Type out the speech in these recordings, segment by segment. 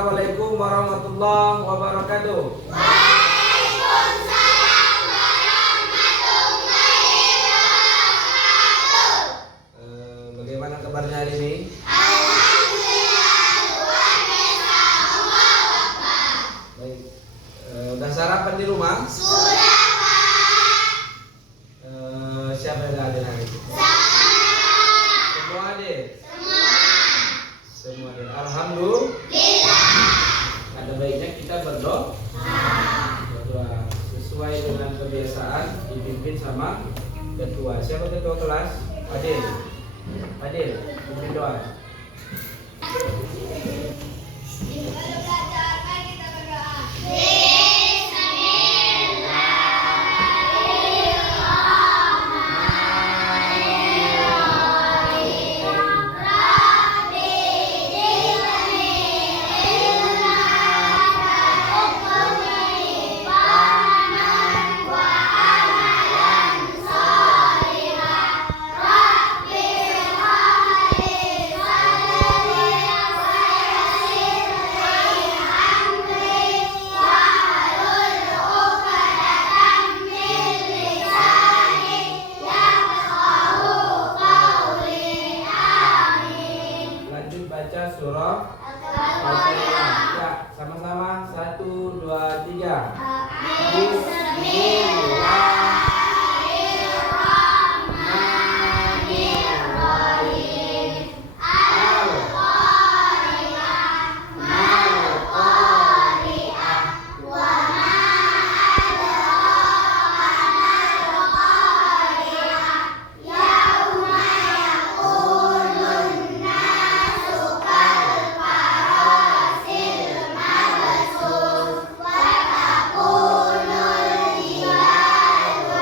Assalamualaikum warahmatullahi wabarakatuh. Waalaikumsalam warahmatullahi wabarakatuh. Bagaimana kabarnya hari ini? Alhamdulillah luar biasa. Allahu Akbar. Baik. Udah sarapan di rumah? Sudah, Pak. Siapa yang hadir hari ini? Saya. Semua hadir? Semua hadir. Alhamdulillah. Ada baiknya kita berdoa. Sesuai dengan kebiasaan dipimpin sama ketua. Siapa ketua kelas? Adil. Adil, pimpin doa. Baca surah Al-Fatihah. Ya, sama-sama. 1, 2, 3. Bismillahirrahmanirrahim. Al-Qari'ah. Mal-Qari'ah. Wa ma adraka mal-Qari'ah. Yauma yakunun nasu kal-farasil mabsus wa takunul jibalu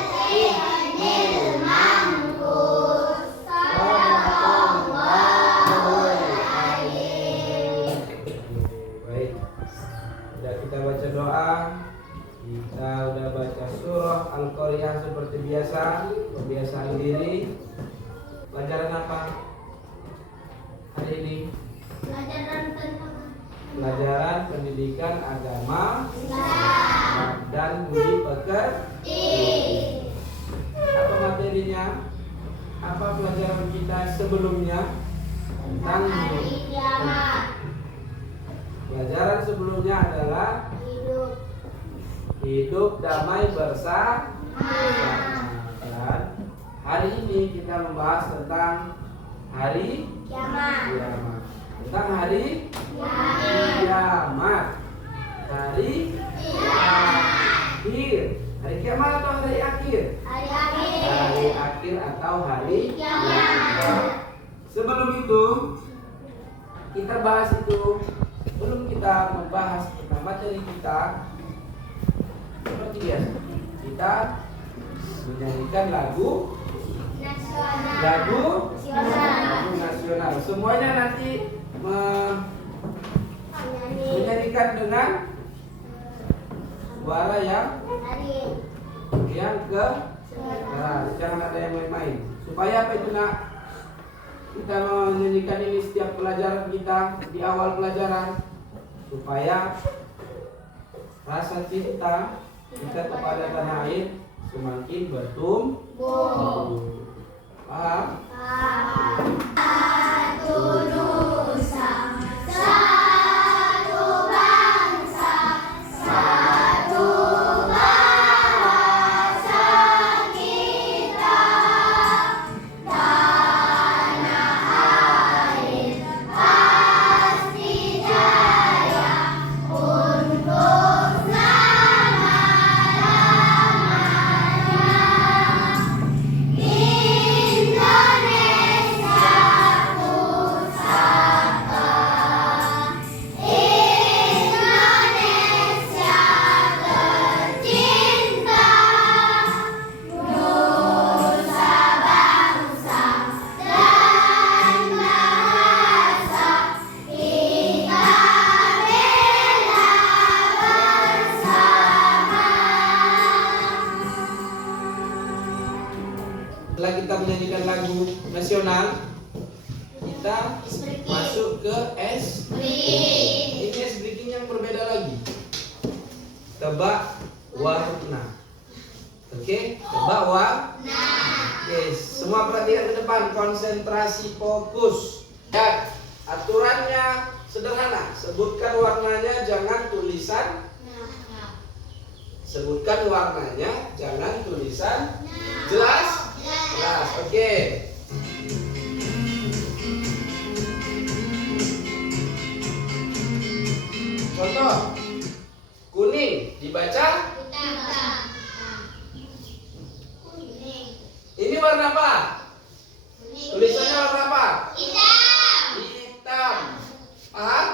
kal-ihnil manfus. Sadaqallahul azim. Baik, sudah kita baca doa, kita udah baca surah Al-Qari'ah seperti biasa, kebiasaan diri. Pelajaran apa hari ini? Pelajaran pendidikan agama dan budi pekerti. Apa materinya? Apa pelajaran kita sebelumnya? Tentang Hari kiamat. Pelajaran sebelumnya adalah hidup damai bersama. Dan hari ini kita membahas tentang hari Kiamat. kiamat. Tentang hari kiamat. Hari akhir. Hari kiamat atau hari akhir? Hari akhir. Hari akhir atau hari Kiamat. Sebelum itu kita bahas itu. Sebelum kita membahas tentang materi kita, seperti biasa kita menyanyikan lagu Nasional. nasional. Semuanya nanti menyanyikan dengan suara yang keras, jangan ada yang main-main. Supaya apa itu nak? Kita menyanyikan ini setiap pelajaran kita di awal pelajaran, supaya rasa cinta kita kepada tanah air semakin bertumbuh. Paham? Satu nusa, satu bangsa, satu bahasa kita. Tanah air pasti jaya untuk selama-lamanya. Setelah kita menyanyikan lagu nasional, kita kita masuk ke es. Ini es breaking yang berbeda lagi. Tebak warna. Oke, tebak warna. Yes, semua perhatikan ke depan, konsentrasi, fokus. Dan aturannya sederhana. Sebutkan warnanya, jangan tulisan. Sebutkan warnanya, jangan tulisan. Jelas? Jelas. Oke. Contoh. Kuning dibaca. Ini warna apa? Tulisannya warna apa? Hitam. Paham?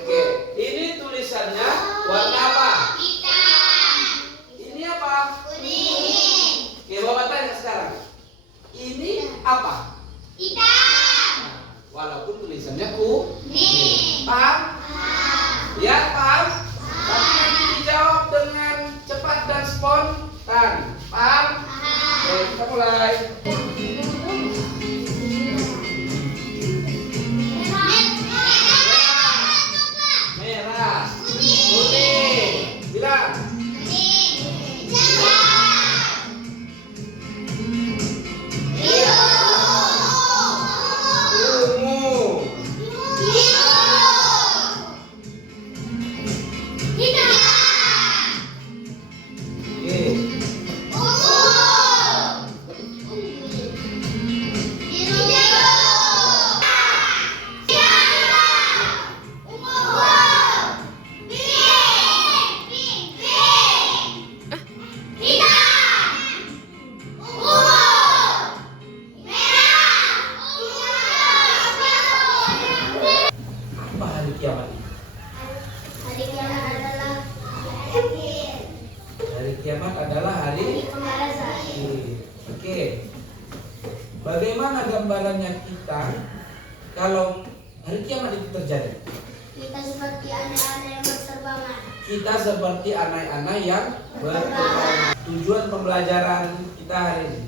Oke. Ini tulisannya warna apa? Ini apa? Oke, Bapak tanya sekarang. Ini apa? Walaupun tulisannya kuning. Paham? Ya, paham? Tapi nanti dijawab dengan cepat dan spontan. Paham? Oke, kita mulai. Merah, kuning, bilang. Ungu, oke. Apa hari kiamat ini? Hari kiamat adalah hari. Oke. Bagaimana gambarannya kita kalau hari kiamat itu terjadi? Kita seperti anak-anak yang berterbangan. Kita seperti anak-anak yang berterbangan. Tujuan pembelajaran kita hari ini.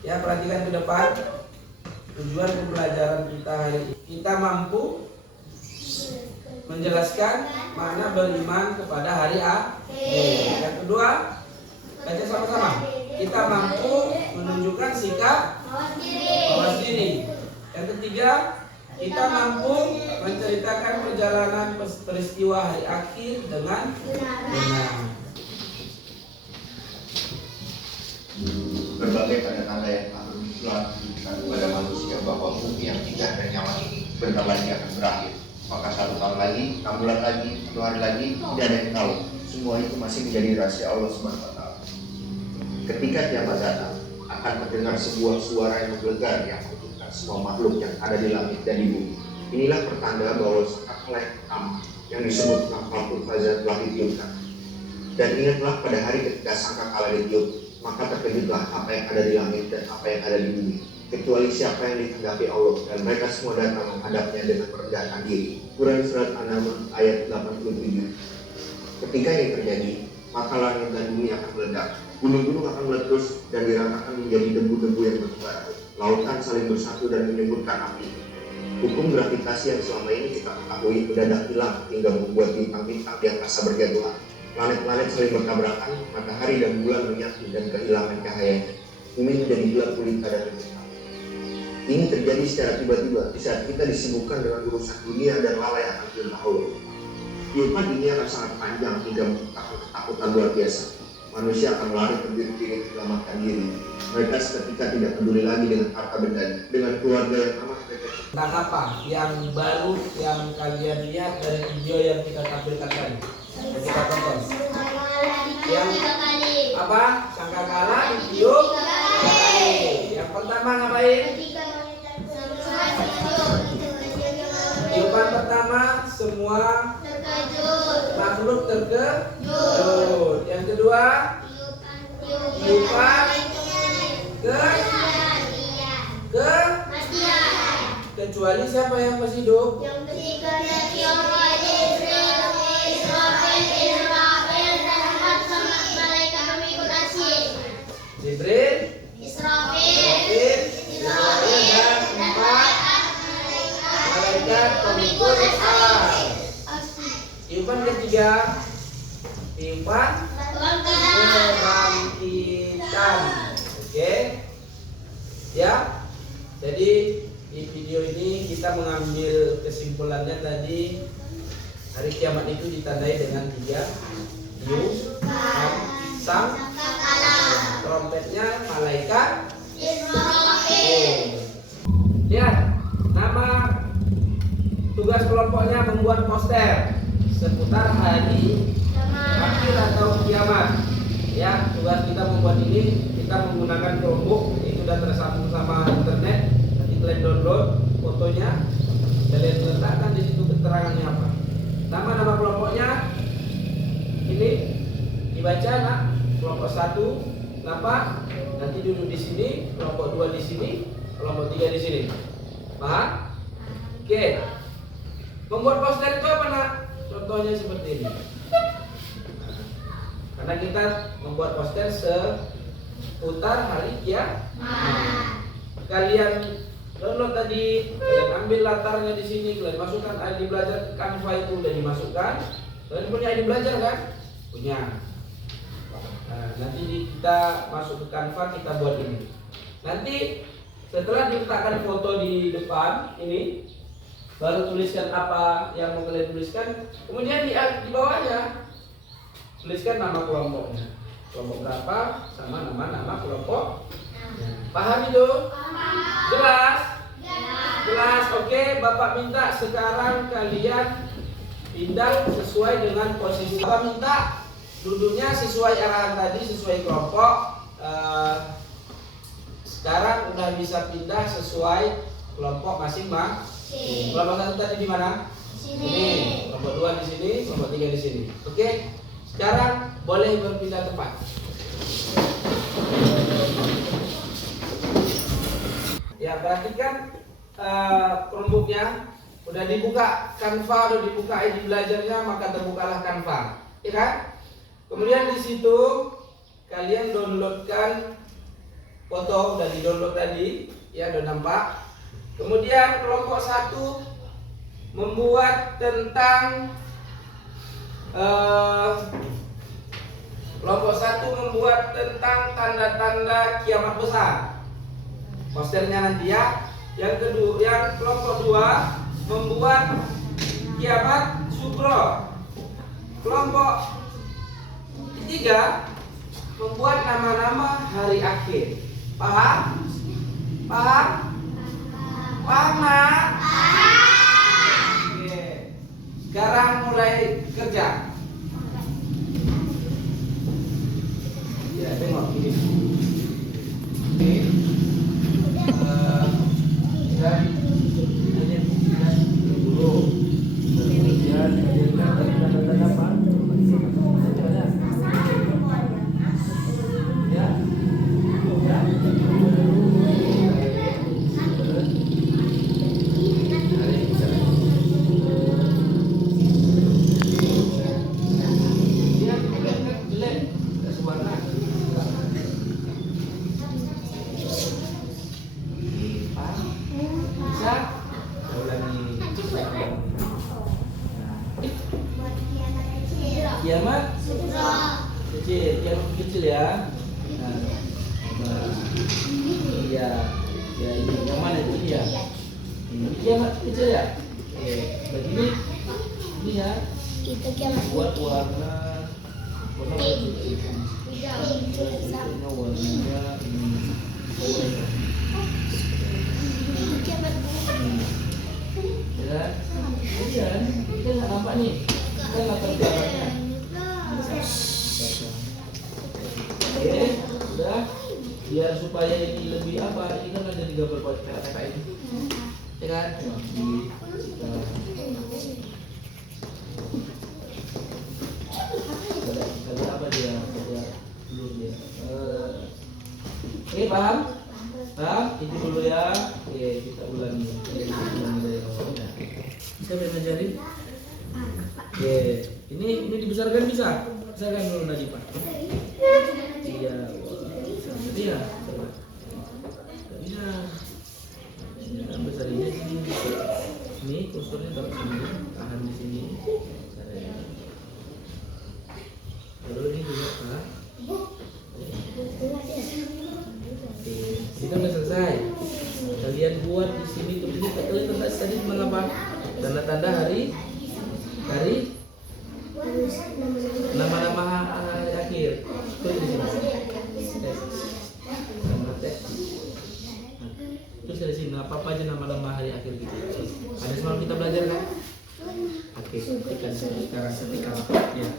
Ya, perhatikan ke depan. Tujuan pembelajaran kita hari ini. Kita mampu menjelaskan makna beriman kepada hari akhir. Yang kedua, baca sama-sama. Kita mampu menunjukkan sikap mawas diri. Yang ketiga, kita mampu menceritakan perjalanan peristiwa hari akhir dengan benar. Berbagai tanda-tanda yang akan telah diberikan kepada manusia bahwa bumi yang tidak ada nyawa ini bentar lagi akan berakhir. Maka 1 tahun lagi, 6 bulan lagi, 1 hari lagi, tidak ada yang tahu. Semua itu masih menjadi rahasia Allah Subhanahu wa Ta'ala. Ketika kiamat datang, akan mendengar sebuah suara yang menggelegar yang menunjukkan semua makhluk yang ada di langit dan di bumi. Inilah pertanda bahwa sangkakala yang pertama yang disebut Nafkhatul Fazar telah ditiupkan. Dan ingatlah pada hari ketika sangkakala ditiup, maka terkejutlah apa yang ada di langit dan apa yang ada di bumi, kecuali siapa yang dikehendaki Allah, dan mereka semua datang menghadapnya dengan merendahkan diri. Quran Surat An-Naml ayat 87. Ketika ini terjadi, maka langit dan bumi akan meledak, gunung-gunung akan meletus dan diratakan menjadi debu-debu yang bertebaran. Lautan saling bersatu dan menyebutkan api. Hukum gravitasi yang selama ini kita ketahui mendadak hilang hingga membuat bintang-bintang di angkasa berjatuhan. Planet-planet saling bertabrakan, matahari dan bulan menyatu dan kehilangan cahayanya. Bumi menjadi gelap gulita dan menyesal. Ini terjadi secara tiba-tiba di saat kita disibukkan dengan urusan dunia dan lalai akan perintah Allah. Tiupan ini akan sangat panjang hingga menciptakan ketakutan luar biasa. Manusia akan lari berdiri-diri menyelamatkan diri. Mereka seketika tidak peduli lagi dengan harta bendanya, dengan keluarga yang amat mereka. Tentang apa yang baru yang kalian lihat dari video yang kita tampilkan tadi? Kita tonton. Yang apa? Sangkakala ditiup 3 kali. Yang pertama ngapain? Tiupan pertama semua makhluk terkejut. Yang kedua, tiupan ke kecuali siapa yang masih hidup? Jibril, Israfil, dan Mikail. kebangkitan. Oke. Ya. Jadi di video ini kita mengambil kesimpulannya tadi, hari kiamat itu ditandai dengan 3 tiup sang trompetnya malaikat Israfil. Ya, nama tugas kelompoknya membuat poster seputar hari akhir atau kiamat. Ya, tugas kita membuat ini, kita menggunakan Chromebook, ini sudah tersambung sama internet. Nanti kalian download fotonya, kalian letakkan di situ keterangannya apa. Nama kelompoknya ini dibaca, nak. Kelompok 1 nama, nanti duduk di sini, kelompok 2 di sini, kelompok 3 di sini. Paham? Oke. Membuat poster itu apa, nak? Contohnya seperti ini. Karena kita membuat poster seputar hari kiamat. Kalian download tadi, kalian ambil latarnya di sini, kalian masukkan ID belajar ke Canva, itu udah dimasukkan. Kalian punya ID belajar kan? Punya. Nah, nanti kita masuk ke Canva, kita buat ini. Nanti setelah diletakkan foto di depan ini, baru tuliskan apa yang mau kalian tuliskan. Kemudian di bawahnya tuliskan nama kelompoknya, kelompok berapa sama nama kelompok. Paham itu? Jelas? Jelas. Oke, Bapak minta sekarang kalian pindah sesuai dengan posisi. Bapak minta duduknya sesuai arahan tadi, sesuai kelompok. Sekarang udah bisa pindah sesuai kelompok masing-masing. Kelompok 1 tadi di mana? Sini. Kelompok 2 di sini, kelompok 3 di sini. Oke. Sekarang boleh berpindah tempat. Ya, perhatikan Chromebooknya udah dibuka Canva, udah dibuka ID belajarnya, maka terbukalah Canva, ya kan? Kemudian di situ kalian downloadkan foto, udah di-download tadi, ya udah nampak. Kemudian kelompok 1 membuat tentang kelompok 1 membuat tentang tanda-tanda kiamat besar. Posternya nanti ya. Yang kelompok 2 membuat kiamat sugro. Kelompok 3 membuat nama-nama hari akhir. Paham? Paham? Paham, nak? Oke. Sekarang mulai kerja. Ya, tengok ini. Oke. Dan dulu. Kemudian tanda-tanda apa? Ya. Kiamat kecil, kiamat kecil ya. Iya, ya ini yang mana itu dia? Ini kiamat kecil ya. Oke, begini ini ya. Buat warna kecil. Warnanya ya, kemudian kita nggak nampak nih, kita nggak tergambarnya. Oke, sudah. Biar supaya ini lebih apa, ini kan ada 3 berbuat kayak ini, ya kan? Ada apa dia? Ada belum dia. Oke, paham? Paham? Itu dulu ya. Oke, kita ulangi. Bisa ngajarin? Oke, ini dibesarkan bisa? Besarkan dulu Najib, Pak. Iya. Iya, ya, besar ini sini. Ini kursornya taruh sini, tahan di sini. Terus selesai. Kalian buat di sini tulisnya kalian tadi apa? Tanda-tanda hari nama-nama hari akhir. Tulis di sini. Nama teks. Terus dari sini apa aja nama-nama hari akhir gitu. Ada semalam kita belajar kan? Oke, sekarang setika. Ya.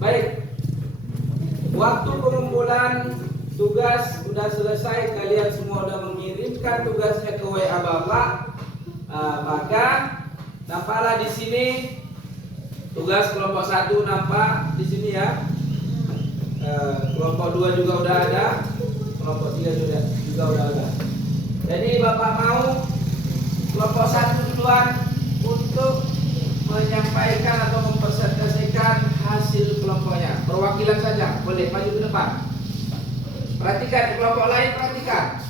Baik, waktu pengumpulan tugas sudah selesai. Kalian semua sudah mengirimkan tugasnya ke WA Bapak. Maka nampaklah di sini tugas kelompok 1 nampak di sini ya. Kelompok 2 juga udah ada, kelompok 3 juga udah ada. Jadi Bapak mau kelompok 1 duluan untuk menyampaikan atau mempresentasikan hasil kelompoknya. Perwakilan saja, boleh maju ke depan. Perhatikan kelompok lain, perhatikan.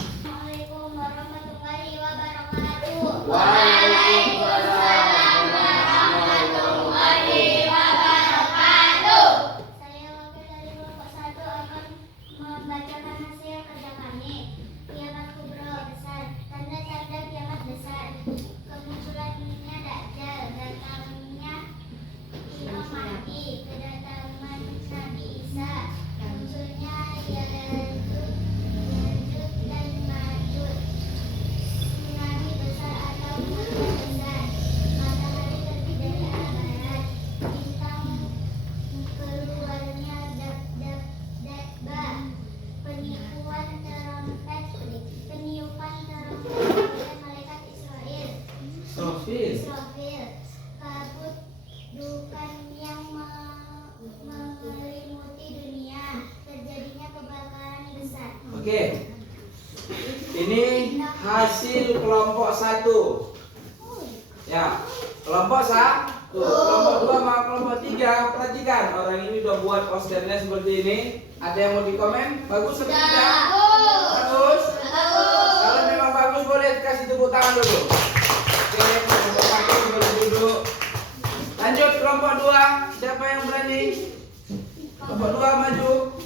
Assalamualaikum warahmatullahi wabarakatuh. Waalaikumsalam warahmatullahi wabarakatuh. Saya wakil dari kelompok 1 akan membacakan hasil kerja kami. Kiamat kubro besar, tanda-tanda kiamat besar. Kemunculannya Dajjal, datangnya Imam Mahdi, kedatangan Nabi Isa, munculnya Ya'juj dan Ma'juj, tsunami besar atau gempa besar, matahari terbit dari arah barat, bintang keluarnya Dabba, peniupan trompet oleh malaikat Israel. Israfil, kabut dukan yang mengelimuti dunia, terjadinya kebakaran besar. Oke. Ini hasil kelompok 1. Ya, kelompok 1. Kelompok 2 sama kelompok 3. Perhatikan, orang ini udah buat posternya seperti ini. Ada yang mau dikomen? Bagus atau tidak? Bagus. Kalau memang bagus boleh kasih tepuk tangan dulu. Oke, kelompok 1 boleh duduk. Lanjut kelompok 2. Siapa yang berani? Kelompok 2 maju.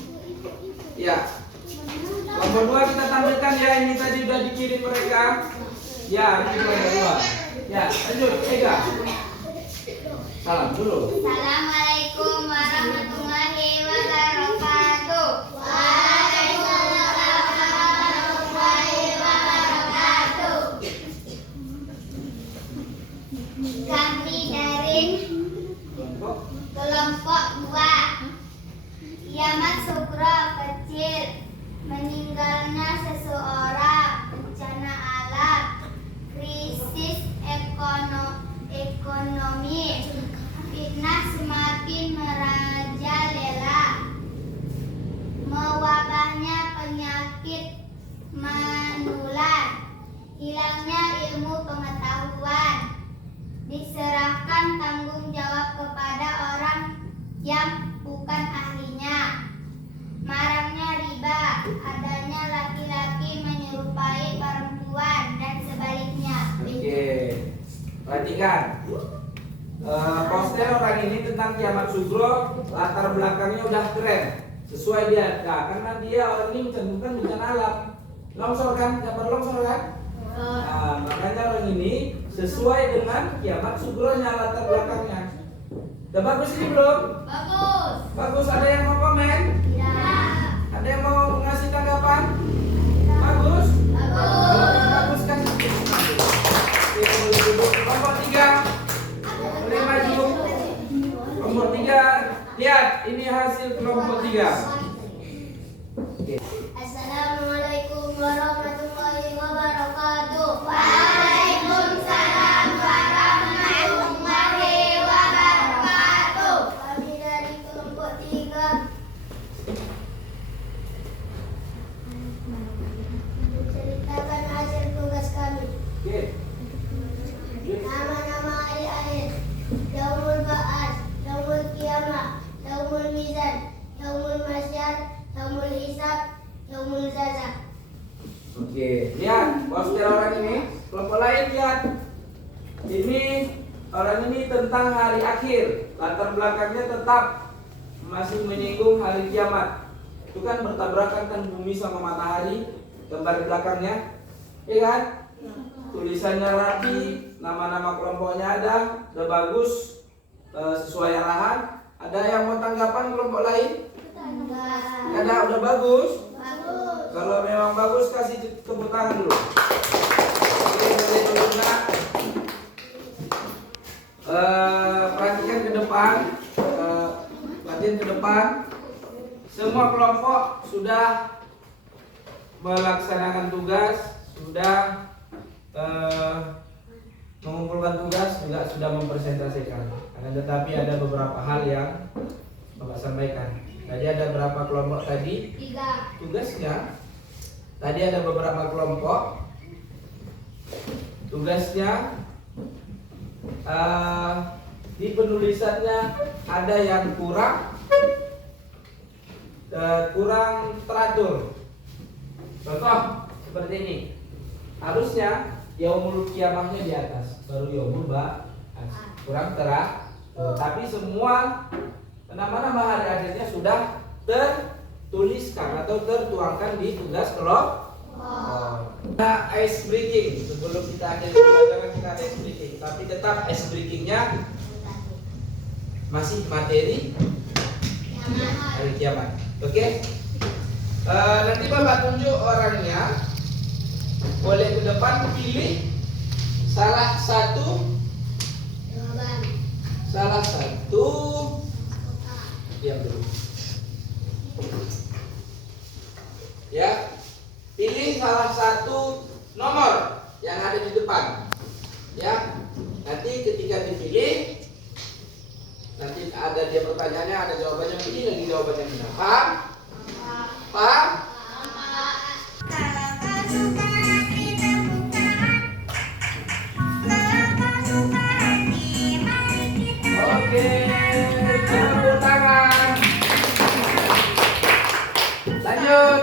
Ya. Kelompok 2 kita tampilkan ya, ini tadi udah dikirim mereka. Ya, ini kelompok 2. Ya, lanjut, Ega. Salam dulu. Assalamualaikum warahmatullahi wabarakatuh. Waalaikumsalam warahmatullahi wabarakatuh. Kami dari Kelompok kelompok meninggalnya seseorang, bencana alam, krisis ekonomi, fitnah semakin merajalela, mewabahnya penyakit menular, hilangnya ilmu pengetahuan, diserahkan tanggung jawab kepada orang yang bukan ahlinya, maraknya riba, adanya laki-laki menyerupai perempuan dan sebaliknya. Oke, perhatikan. Poster orang ini tentang kiamat sugro, latar belakangnya udah keren, sesuai dia. Nah, karena dia orang ini mencantumkan bencana alam, longsor kan, gambar longsor kan. Nah, makanya orang ini sesuai dengan kiamat sugronya latar belakangnya. Udah bagus ini belum? Bagus. Bagus. Ada yang mau komen? Tidak. Ada yang mau ngasih tanggapan? Bagus. Kalau udah bagus kasih. Oke, boleh duduk. Kelompok 3. Boleh maju. Kelompok 3. Lihat, ini hasil kelompok 3. Oke. Assalamualaikum warahmatullahi wabarakatuh. Waalaikumsalam warahmatullahi wabarakatuh. Kami dari kelompok 3 menceritakan hasil tugas kami. Oke. Nama-nama air-air, Yaumul Ba'ats, Yaumul Qiyamah, Yaumul Mizan, Yaumul Masyar, Yaumul Hisab, Yaumul Zazah. Oke, lihat poster orang ini. Kelompok lain lihat. Ini orang ini tentang hari akhir. Latar belakangnya tetap masih menyinggung hari kiamat. Itu kan bertabrakan kan bumi sama matahari. Gambar belakangnya, iya kan? Tulisannya rapi, nama-nama kelompoknya ada, udah bagus, sesuai arahan. Ada yang mau tanggapan kelompok lain? Nggak ada, udah bagus. Kalau memang bagus kasih tepuk tangan dulu. Oke, boleh duduk nak. Perhatikan ke depan. Perhatian ke depan. Semua kelompok sudah melaksanakan tugas, sudah mengumpulkan tugas, juga sudah mempresentasikan. Akan tetapi ada beberapa hal yang Bapak sampaikan. Tadi ada berapa kelompok tadi? 3. Tugasnya tadi ada beberapa kelompok. Tugasnya di penulisannya ada yang kurang teratur. Contoh seperti ini. Harusnya yaumul qiyamahnya di atas, baru yaumul ba'ats. Kurang teratur. Tapi semua nama-nama hari akhirnya sudah tertuliskan atau tertuangkan di tugas kelompok. Nah, ice breaking. Sebelum kita akhiri pelajaran kita ada ice breaking, tapi tetap ice breakingnya masih materi hari kiamat. Oke? Nanti Bapak tunjuk orangnya. Boleh ke depan pilih salah satu diam dulu. Ya, pilih salah satu nomor yang ada di depan. Ya, nanti ketika dipilih, nanti ada dia pertanyaannya, ada jawabannya, pilih lagi jawabannya. Paham? Paham? Oke, tepuk tangan. Lanjut.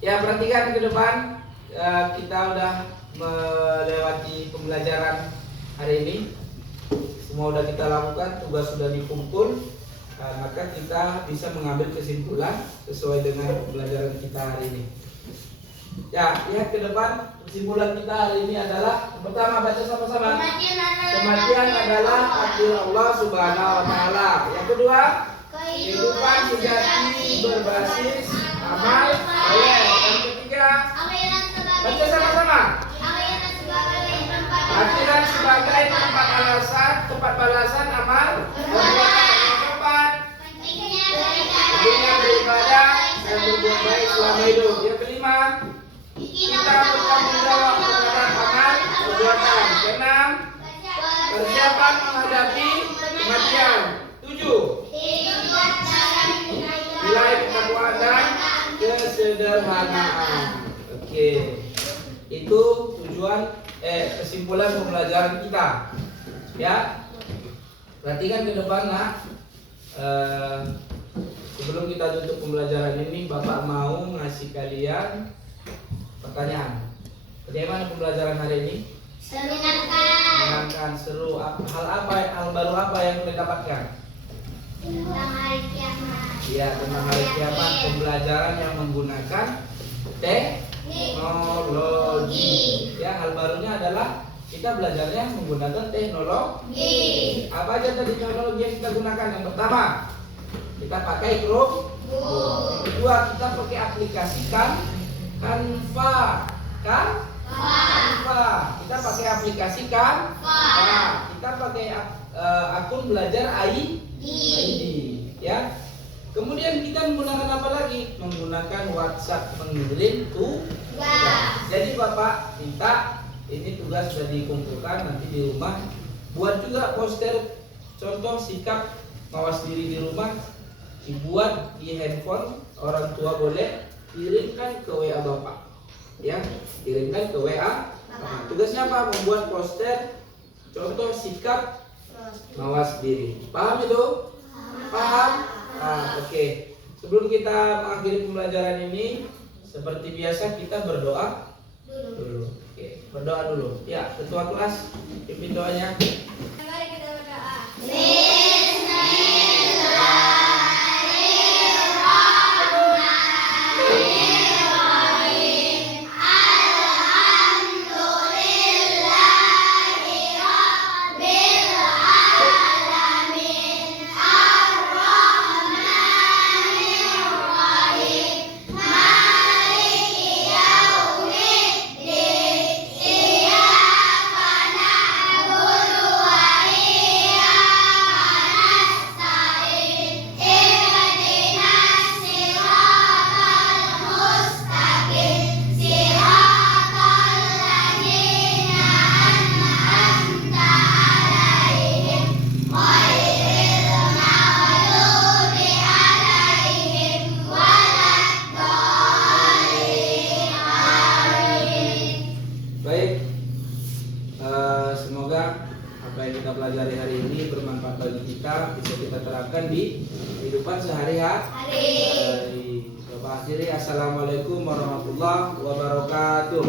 Ya, perhatikan ke depan. Kita udah melewati pembelajaran hari ini. Semua udah kita lakukan, tugas sudah dikumpul. Maka kita bisa mengambil kesimpulan sesuai dengan pembelajaran kita hari ini. Ya, lihat ke depan. Kesimpulan kita hari ini adalah pertama, baca sama-sama. Kematian adalah takdir Allah Subhanahu wa taala. Yang kedua, kehidupan sejati berbasis amal soleh. Yang ketiga, baca sama-sama. Akhirat sebagai tempat balasan amal perbuatan. Yang keempat, dunia beribadah dan berbuat baik selama Keenam, persiapan menghadapi kematian. 7, nilai ketakwaan dan kesederhanaan. Oke, itu tujuan kesimpulan pembelajaran kita. Ya, perhatikan ke depan nak. Sebelum kita tutup pembelajaran ini, Bapak mau ngasih kalian pertanyaan. Bagaimana pembelajaran hari ini? Menyenangkan, seru. Hal baru apa yang kalian dapatkan? Tentang hari kiamat. Ya, tentang hari kiamat. Pembelajaran yang menggunakan teknologi. Ya, hal barunya adalah kita belajarnya menggunakan teknologi. Apa aja tadi teknologi yang kita gunakan? Yang pertama, kita pakai Chromebook. Yang kedua, kita pakai aplikasi Canva. Kita pakai aplikasi Canva. Kita pakai akun belajar ID. Ya. Kemudian kita menggunakan apa lagi? Menggunakan WhatsApp mengirim tugas. Jadi Bapak minta ini tugas sudah dikumpulkan, nanti di rumah buat juga poster contoh sikap mawas diri di rumah, dibuat di handphone. Orang tua boleh kirimkan ke WA Bapak. Ya, kirimkan ke WA. Tugasnya apa? Membuat poster contoh sikap mawas diri. Paham itu? Paham? Oke. Sebelum kita mengakhiri pembelajaran ini, seperti biasa kita berdoa dulu. Oke, berdoa dulu. Ya, ketua kelas pimpin doanya. Mari kita berdoa. Semoga apa yang kita pelajari hari ini bermanfaat bagi kita, bisa kita terapkan di kehidupan sehari-hari. Bapak akhiri, assalamualaikum warahmatullahi wabarakatuh.